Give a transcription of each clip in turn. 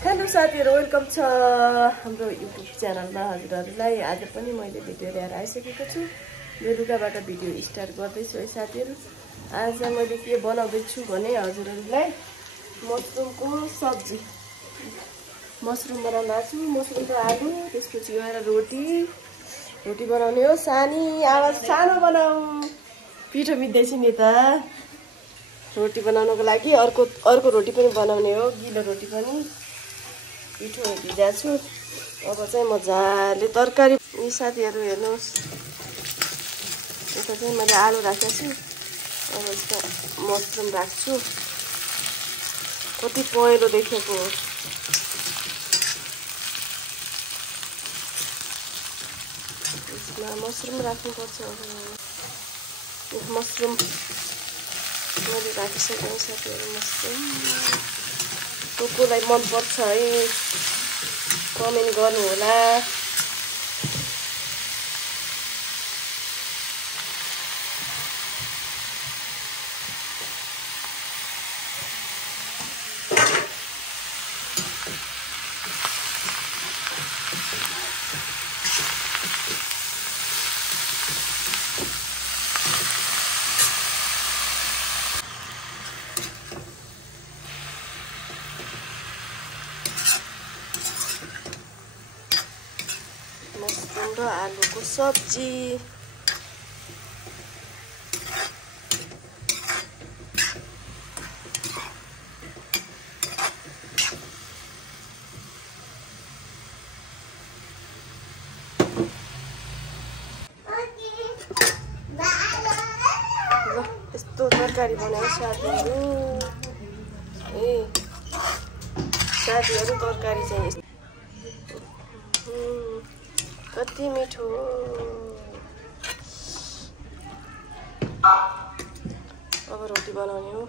Hello साथीहरु, welcome छ हाम्रो युट्युब च्यानलमा हजुरहरुलाई। आज पनि मैले भिडियो ल्याएर आइसकेको छु। बेलुकाबाट भिडियो स्टार्ट गर्दैछु है साथीहरु। आज मैले के बनाउँदै छु भने हजुरहरुलाई मसरुमको सब्जी, मसरुम बनाउन छु। मसरुम र आलु, त्यसपछि एउटा रोटी बनाउने हो। सानी आवाज सानो बनाऊ, पिठो मिच्दैछु नि त। रोटी बनाउनको लागि अर्को रोटी पनि बनाउने हो, गिलो रोटी पनि। पिठो भिजाएको छु। अब चाहिँ मजाले तरकारी। यी साथीहरु हेर्नुहोस्, यता चाहिँ मैले आलु राखेको छु। अब यता मसरुम राख्छु। कति पहेँलो देखेको हो। यसमा मसरुम राख्नुपर्छ। अब मसरुम मैले राखिसकेँ साथीहरु। मसरुम कोलाई मन पर्छ है, कमेन्ट गर्नु होला। मसरुम र आलुको सब्जी। यस्तो तरकारी बनायो साथीहरु। साथीहरु तरकारी चाहिँ कति मिठो। अब रोटी बनाउने हो।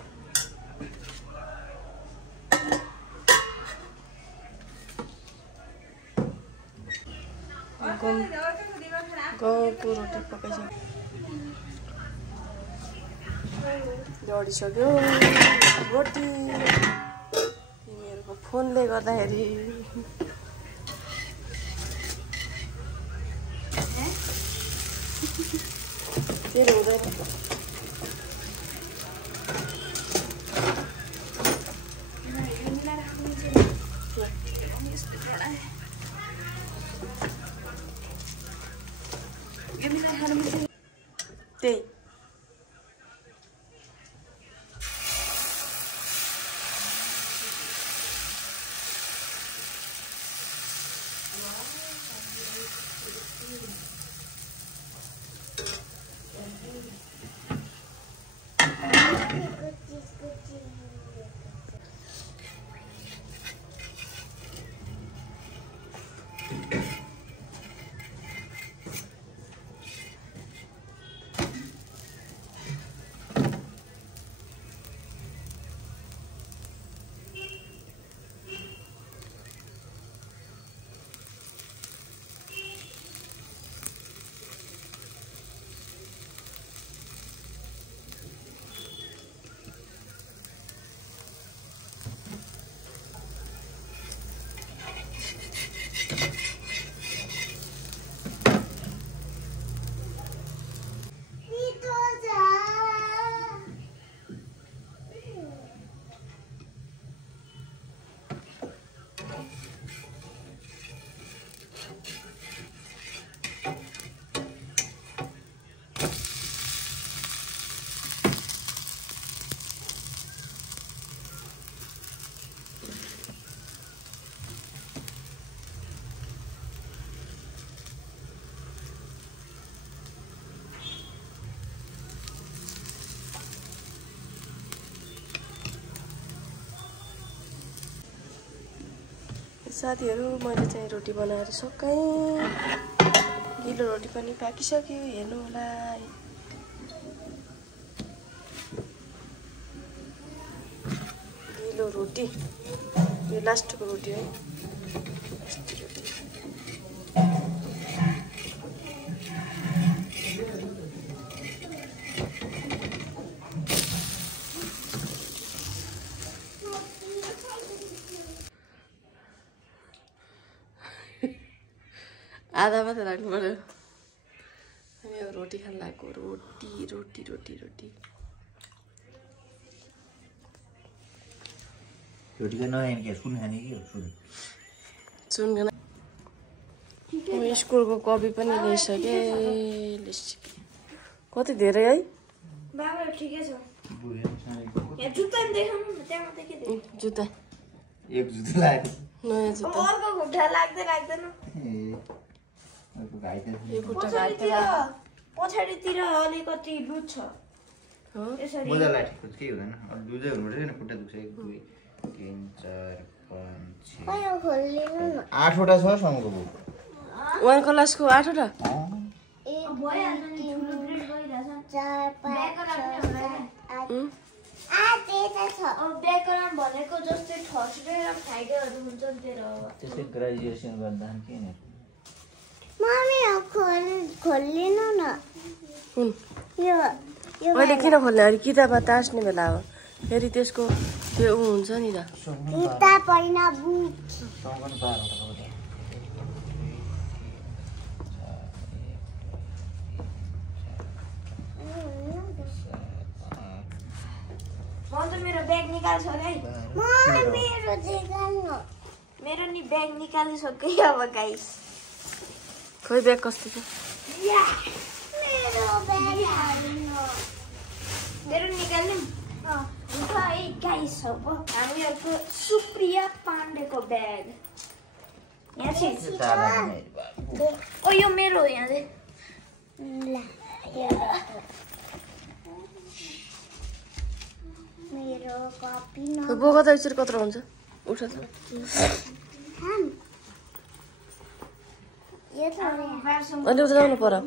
गहुँको रोटी पकाइसक्यो, डढिसक्यो रोटी। तिमीहरूको फोनले गर्दाखेरि तेरो हुँदैन। त्यही साथीहरु, मैले चाहिँ रोटी बनाएर सकाएँ। गिलो रोटी पनि पाकिसक्यो, हेर्नु होला। गिलो रोटी, यो लास्टको रोटी है। आधा मात्रै राख्नु पर्यो हामी अब रोटी खान लागेको रोटी रोटी रोटी रोटी रोटीको नखाने के सुन खाने कि सुन सुन स्कुलको कपी पनि ल्याइसके कति धेरै है बाबा ठिकै छ यहाँ जुत्ता नि देखाउनु न त्यहाँ मात्रै के देख्नु जुत्ता एक जुत्ता लाग्यो नयाँ जुत्ता अर्को खुट्टा लाग्दै लाग्दैन यो खुट्टा पछाडितिर अलिकति लुज छ यसरी मजा लाग्यो के हुँदैन अब दुधै हुनुपर्छ नि खुट्टा दुख्छ 1 2 3 4 5 6 8वटा छ सँगको बुक 1 क्लासको 8वटा व्याकरण भनेको जस्तै थर्सडे र फ्राइडेहरू हुन्छ नि तेरो त्यसै ग्रेजुएसन गर्दा के नि मम्मी खोलिनु न कुन अहिले किन खोल्ने अरे किताबमा टाँस्ने बेला हो फेरि त्यसको त्यो ऊ हुन्छ नि त किताब होइन बुक सँगन 12वटा म त मेरो ब्याग निकाल्छ है मेरो नि ब्याग निकालिसके अब गाइस खोइ ब्याग कस्तो छ मेरो निकाल्ने है गाइस अब हामीहरूको सुप्रिया पाण्डेको ब्याग यहाँ छ ओ यो मेरो हो यहाँ मेरो कपी बोका त यसरी कत्रो हुन्छ उठ त अनि उता जानु पर्यो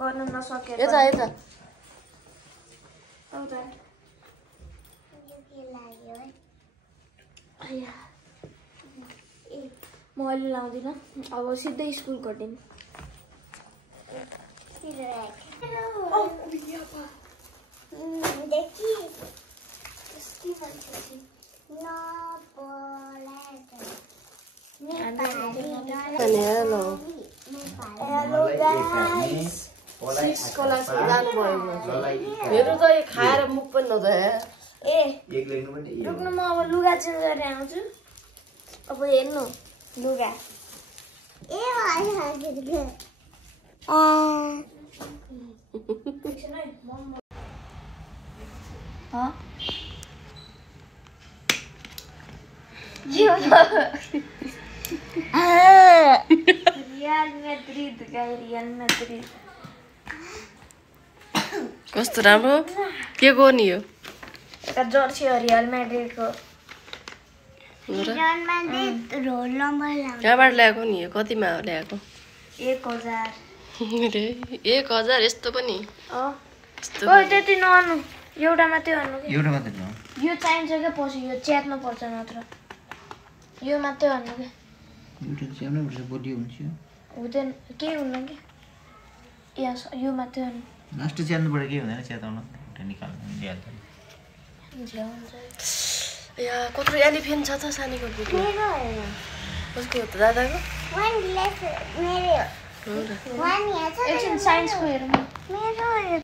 गर्न नसकेर यता यता म अहिले लाउँदिनँ अब सिधै स्कुल गरिदिनु हेलो गाइस मेरो त खाएर मुख पनि नधोए रुक्नु म अब लुगा चेन्ज गरेर आउँछु अब हेर्नु लुगा रियल मैड्रिड कस्तो राम्रो के को नि यो एउटा जर्सी हो रियल मैड्रिडको रोल नम्बर कहाँबाट ल्याएको नि यो कतिमा ल्याएको 1000 1000 यस्तो पनि त्यति नअन्नु एउटा मात्रै अन्नु एउटा मात्रै न यो चाहिन्छ क्या पछि यो च्यात्नु पर्छ नत्र यो मात्रै अन्नु क्या एउटा च्याउनै पर्छ बलियो हुन्छ हुँदैन केही हुन्न कि यो मात्रै अन्नु लास्ट च्यान्नुबाट के हुँदैन च्याताउन एउटा निकाल्नु ल्याल्छ या कत्रो एलिफेन्ट छ त सानीको बुकमा मेरो होइन कसको हो त दादाको वन ग्लास मेरो वन यहाँ छ एकछिन साइन्सको हेरौँ मेरो